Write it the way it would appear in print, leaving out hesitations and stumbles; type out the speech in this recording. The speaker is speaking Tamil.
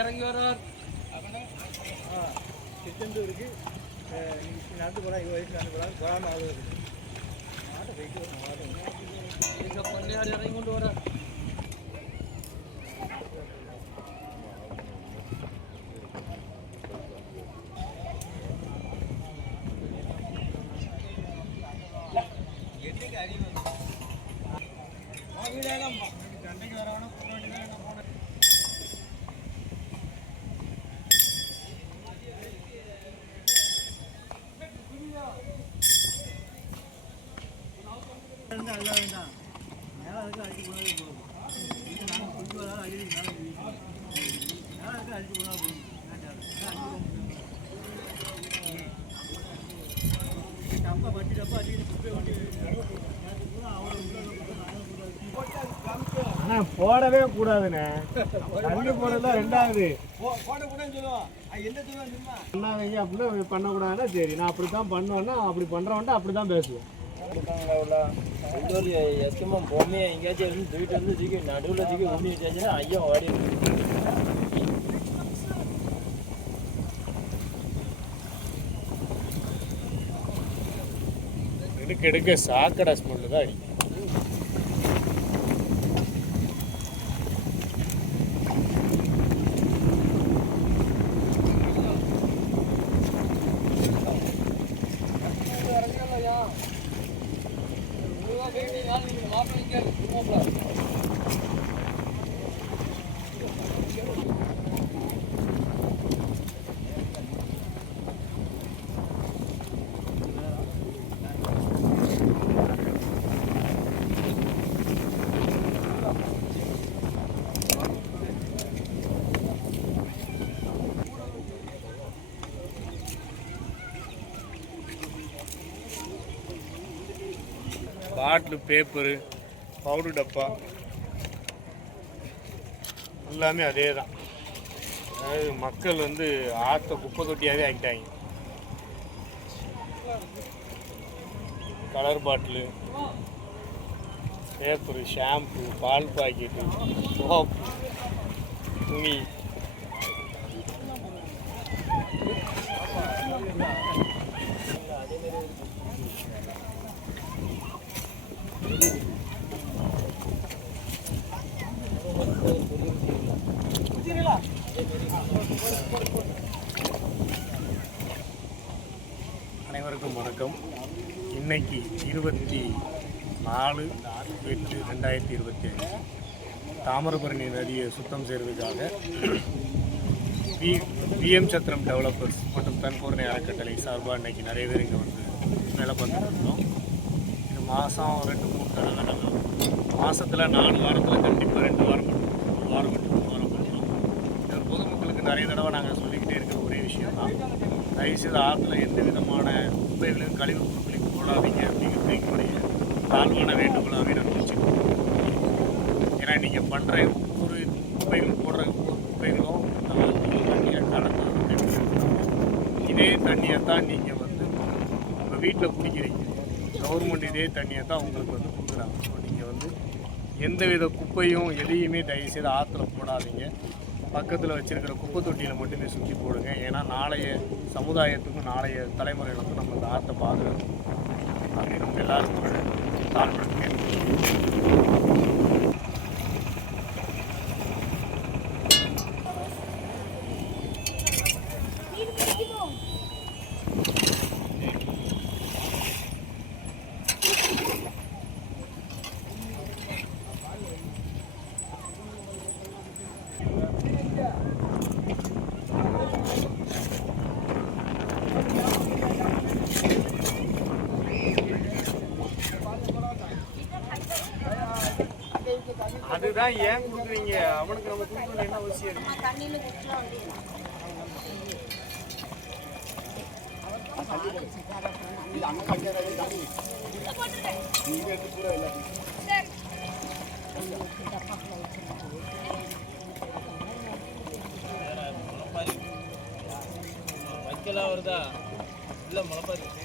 இறங்கி வர்றார் திருச்செந்தூருக்கு நடந்து போகிறா வயசு நடந்து போகிறாங்க கொரோனா ஆகுது மாட்டை போயிட்டு பண்ணையார் இறங்கி கொண்டு வர்றார் சண்டைக்கு வரவனா நல்லா வேண்டாம் மேலே இருக்க அடிச்சு போனாலே போதும் நாங்கள் குடிச்சு வராது அடி மேலே மேலே இருக்க அடிச்சு போனால் போதும் டப்பா பட்டி டப்பா அடிச்சு குப்பை வண்டி ஆனால் போடவே கூடாதுண்ணே தண்ணி போடலாம் ரெண்டாவது போடக்கூடாதுன்னு சொல்லுவோம் எந்த பண்ணாதீங்க அப்படின்னு பண்ணக்கூடாதுன்னா சரி நான் அப்படி தான் பண்ணுவேன்னா அப்படி பண்ணுறவன்ட்டு அப்படி தான் பேசுவேன் எஸ்கமாக பொம்மையை எங்கேயாச்சும் இருந்து தூக்கிட்டு வந்து தூக்கி நடுவில் தூக்கி ஊனி வச்சாச்சுன்னா ஐயா ஓடி எடுக்க சாக்கடை ஸ்மெல்லு தான் அடிக்கும் பாட்டிலு பேப்பரு பவுடர் டப்பா எல்லாமே அதே தான். அதாவது மக்கள் வந்து ஆற்ற குப்பை தொட்டியாகவே ஆக்கிட்டாங்க. கலர் பாட்டிலு, பேப்பரு, ஷாம்பு, பால் பாக்கெட்டு, சோப்பு, துணி அனைவருக்கும் வணக்கம். இன்னைக்கு 24/8/2025 தாமிரபரணி நதியை சுத்தம் செய்வதற்காக பிஎம் சத்திரம் டெவலப்பர்ஸ் மற்றும் தன்பூர்ணை அறக்கட்டளை சார்பாக இன்றைக்கி நிறைய பேர் இங்கே வந்து வேலை பார்த்துட்டு இருக்கோம். இது மாதம் 2-3 தடவை நடக்கும். மாதத்தில் 4 வாரத்தில் கண்டிப்பாக 2 வாரம் பண்ணுறோம், 1 வாரம் மட்டும் 2 வாரம் பண்ணுறோம். இது பொதுமக்களுக்கு நிறைய தடவை நாங்கள் சொல்லிக்கிட்டே இருக்கிற ஒரே விஷயம் தான். தயவுசெய்து ஆற்றுல எந்த விதமான குப்பைகளையும் கழிவு பொருட்களையும் போடாதீங்க அப்படிங்கிறது எங்களுடைய தாழ்வான வேண்டுகோளாகவே நான் வச்சுக்கோம். ஏன்னா நீங்கள் பண்ணுற ஒவ்வொரு குப்பைகள் போடுற ஒவ்வொரு குப்பைகளும் தண்ணியை கலந்து இதே தண்ணியை தான் நீங்கள் வந்து உங்கள் வீட்டில் குடிக்கிறீங்க. கவர்மெண்ட் இதே தண்ணியை தான் உங்களுக்கு வந்து கொடுக்குறாங்க. ஸோ நீங்கள் வந்து எந்தவித குப்பையும் எதையுமே தயவுசெய்து ஆற்றுல போடாதீங்க. பக்கத்தில் வச்சுருக்கிற குப்பை தொட்டியில் மட்டுமே சுற்றி போடுங்க. ஏன்னா நாளைய சமுதாயத்துக்கும் நாளைய தலைமுறைகளுக்கும் நம்ம இந்த ஆற்றை பாதுகாக்கணும் அப்படின்னு நம்ம எல்லாருக்கும் தாழ்மைப்படுத்தேன். அதுதான் ஏன் கொடுக்குறீங்க? அவனுக்கு நம்ம கொடுக்கணும் என்ன அவசியம் இருக்கு? வைக்கலாம் வருதா இல்லை முளைப்பாரி